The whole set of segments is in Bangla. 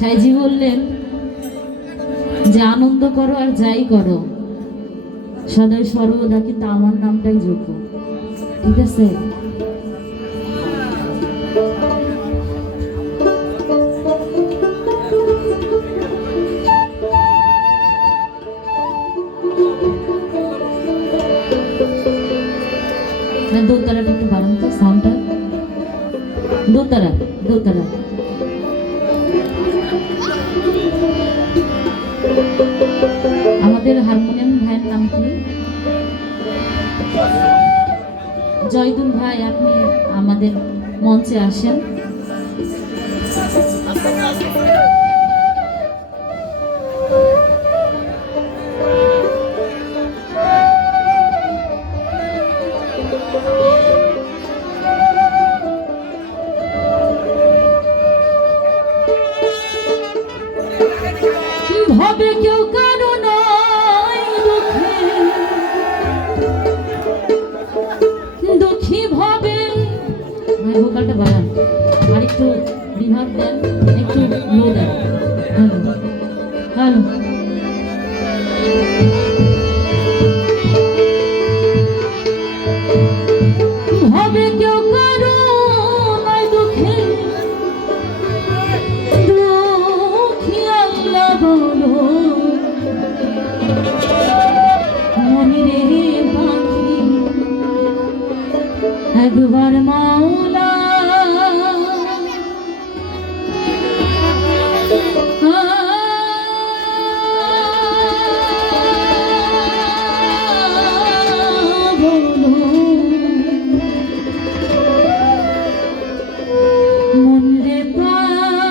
সাইজি বললেন যে আনন্দ করো আর যাই করো সদাই সর্বদা কিন্তু আমার নামটাই যোগ্য। ঠিক আছে? দোতারাটা একটু বাড়ান তো সাউন্ডটা। দোতারা দোতারা। আমাদের হারমোনিয়াম ভাইয়ের নাম কি? জয়দুল ভাই, আপনি আমাদের মঞ্চে আসেন। ভাবে কেউ কারো নয় দুঃখী ভাবে। ভাই ভোকালটা বাড়ান আর একটু রিভার্ব দেন, একটু লো দেন। Hello hello. ভাবে কেউ কারো নয় দুঃখী দুঃখী আল্লাহ বলো মনিরে পাখি একবার মাওলা বলো মনিরে পাখি।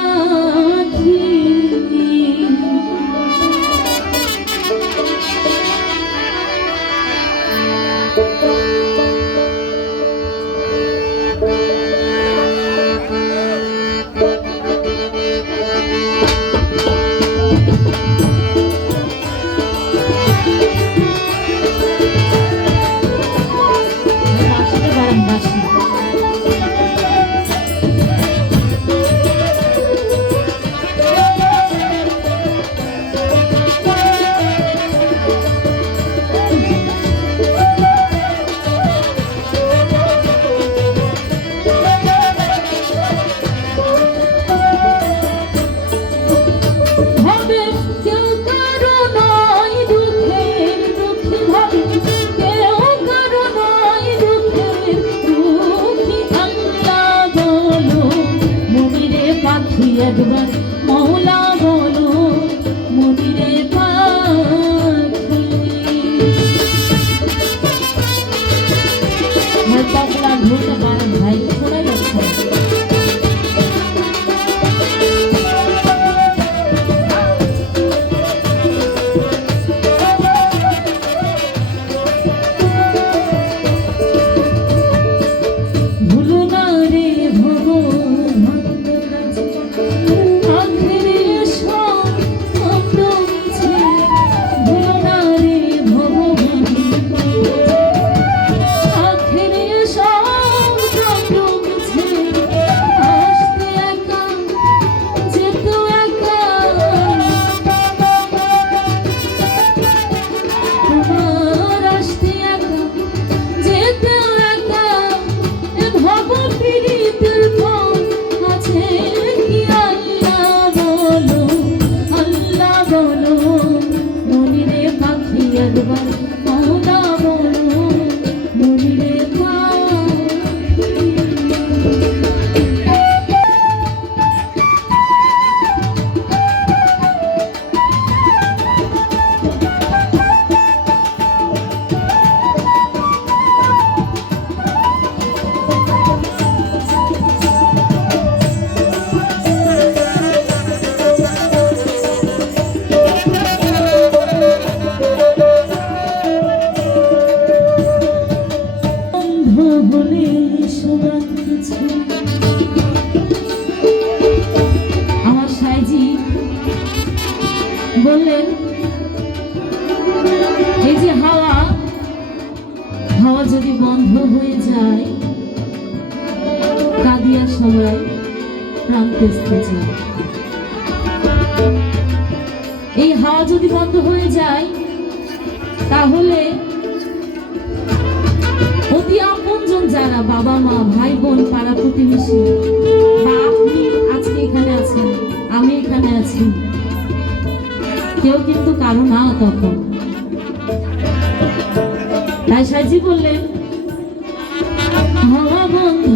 একবার মৌলা বলো মনিরে পাখি। ভাই তবলা ঢোলটা বাড়ান ভাই, শোনা যাচ্ছে। ভুলো না রে ভগবান আমার সাইজি বললেন এই যে হাওয়া যদি বন্ধ হয়ে যায় কাঁদিয়া সবাই প্রাণ পেতে যায়। এই হাওয়া যদি বন্ধ হয়ে যায় তাহলে অতি আপনজন যারা বাবা মা ভাই বোন পাড়া প্রতিবেশী বা আপনি আজকে এখানে আছেন আমি এখানে আছি কেউ কিন্তু কারো না তখন। তাই সাইজি বললেন হাওয়া বন্ধ